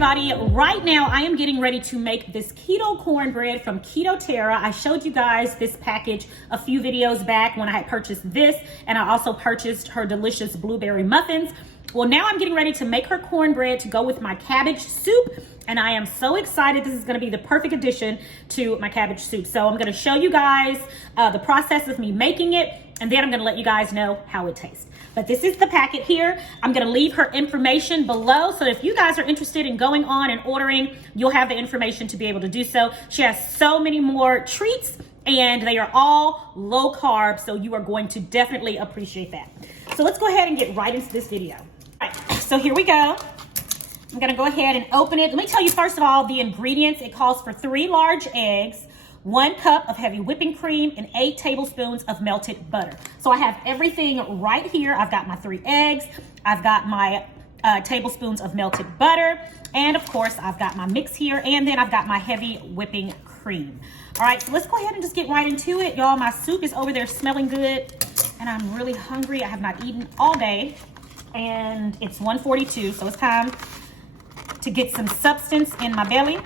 everybody, right now I am getting ready to make this keto cornbread from Keto Tera. I showed you guys this package a few videos back when I had purchased this, and I also purchased her delicious blueberry muffins. Well, now I'm getting ready to make her cornbread to go with my cabbage soup, and I am so excited. This is going to be the perfect addition to my cabbage soup. So I'm going to show you guys the process of me making it, and then I'm going to let you guys know how it tastes. But this is the packet here. I'm going to leave her information below, so if you guys are interested in going on and ordering, you'll have the information to be able to do so. She has so many more treats, and they are all low carb, so you are going to definitely appreciate that. So let's go ahead and get right into this video. All right, so here we go. I'm going to go ahead and open it. Let me tell you first of all the ingredients. It calls for 3 large eggs, 1 cup of heavy whipping cream, and 8 tablespoons of melted butter. So I have everything right here. I've got my 3 eggs. I've got my tablespoons of melted butter. And of course, I've got my mix here. And then I've got my heavy whipping cream. All right, so let's go ahead and just get right into it. Y'all, my soup is over there smelling good. And I'm really hungry. I have not eaten all day. And it's 1:42, so it's time to get some substance in my belly.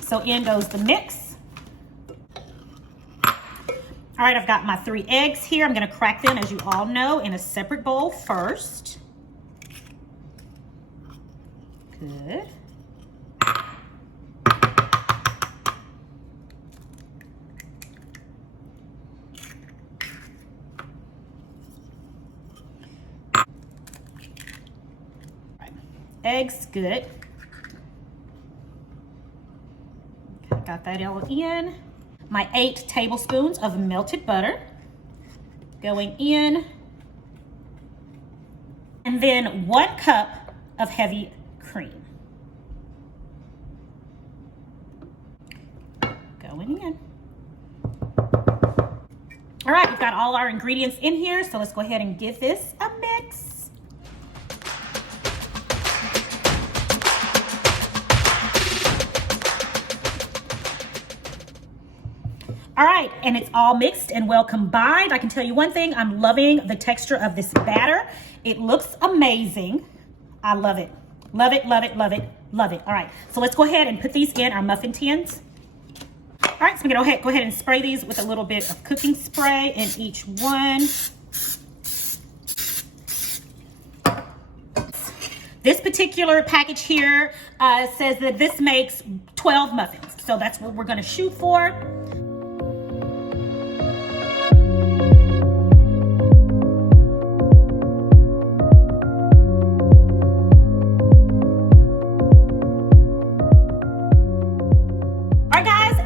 So in goes the mix. All right, I've got my 3 eggs here. I'm gonna crack them, as you all know, in a separate bowl first. Good. Right. Eggs, good. Okay, got that all in. My 8 tablespoons of melted butter going in, and then 1 cup of heavy cream going in. All right, we've got all our ingredients in here, so let's go ahead and give this a mix. All right, and it's all mixed and well combined. I can tell you one thing, I'm loving the texture of this batter. It looks amazing. I love it. Love it, love it, love it, love it. All right, so let's go ahead and put these in our muffin tins. All right, so I'm gonna go ahead and spray these with a little bit of cooking spray in each one. This particular package here says that this makes 12 muffins. So that's what we're gonna shoot for.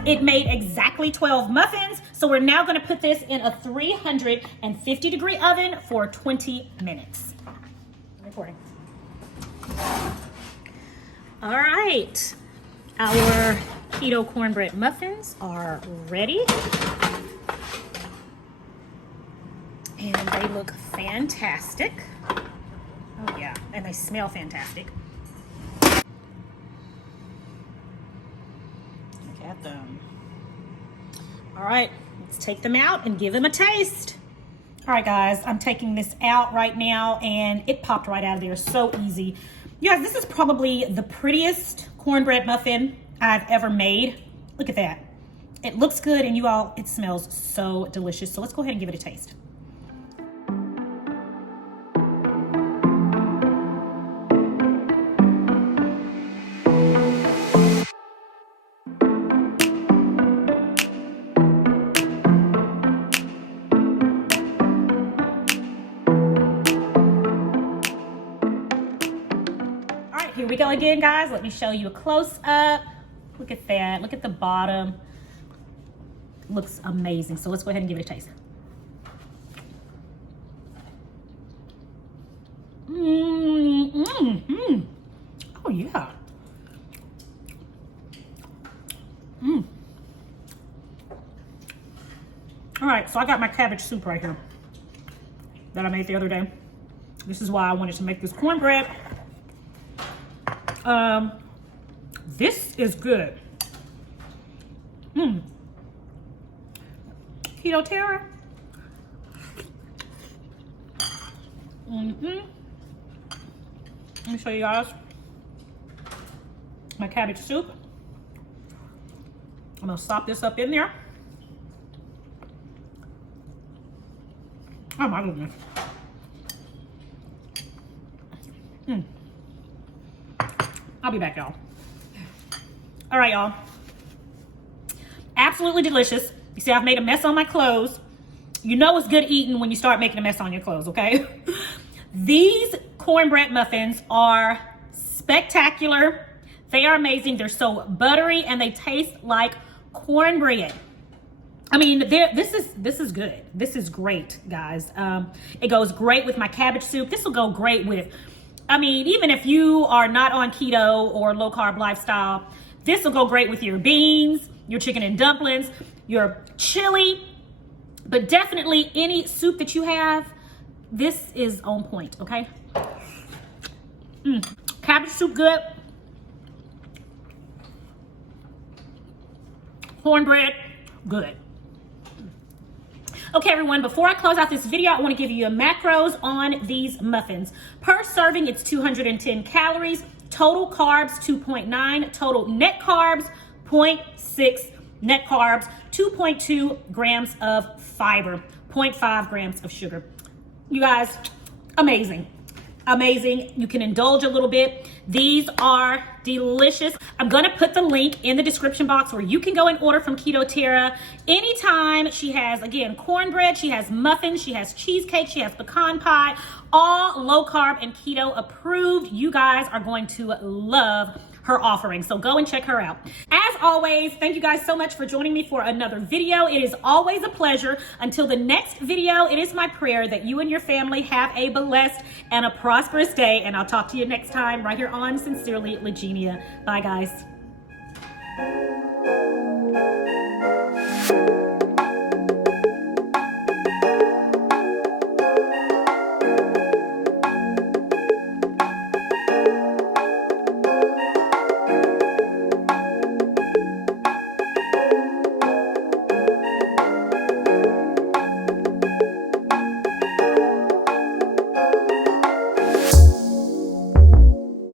It made exactly 12 muffins. So we're now gonna put this in a 350-degree oven for 20 minutes. I'm recording. All right, our keto cornbread muffins are ready. And they look fantastic. Oh yeah, and they smell fantastic. At them. All right, let's take them out and give them a taste. All right, guys, I'm taking this out right now, and it popped right out of there. So easy. You guys, this is probably the prettiest cornbread muffin I've ever made. Look at that. It looks good, and you all, it smells so delicious. So let's go ahead and give it a taste. Here we go again, guys. Let me show you a close-up. Look at that. Look at the bottom. Looks amazing. So let's go ahead and give it a taste. Oh, yeah. All right, so I got my cabbage soup right here that I made the other day. This is why I wanted to make this cornbread. This is good. Keto Tera. Let me show you guys. my cabbage soup. I'm gonna slop this up in there. Oh my goodness. I'll be back, y'all. All right, y'all. Absolutely delicious. You see, I've made a mess on my clothes. You know it's good eating when you start making a mess on your clothes, okay? These cornbread muffins are spectacular. They are amazing. They're so buttery and they taste like cornbread. I mean, this is good. This is great, guys. It goes great with my cabbage soup. This will go great with, I mean, even if you are not on keto or low carb lifestyle, this will go great with your beans, your chicken and dumplings, your chili, but definitely any soup that you have, this is on point, okay? Cabbage soup, good. Cornbread, good. Okay, everyone, before I close out this video, I want to give you macros on these muffins. Per serving, it's 210 calories. Total carbs, 2.9. Total net carbs, 0.6. Net carbs, 2.2 grams of fiber, 0.5 grams of sugar. You guys, amazing. Amazing. You can indulge a little bit. These are delicious. I'm going to put the link in the description box where you can go and order from Keto Tera anytime. She has, again, cornbread, she has muffins, she has cheesecake, she has pecan pie, all low carb and keto approved. You guys are going to love her offering, so go and check her out. As always, thank you guys so much for joining me for another video. It is always a pleasure. Until the next video, it is my prayer that you and your family have a blessed and a prosperous day, and I'll talk to you next time right here on Sincerely Legenia. Bye, guys.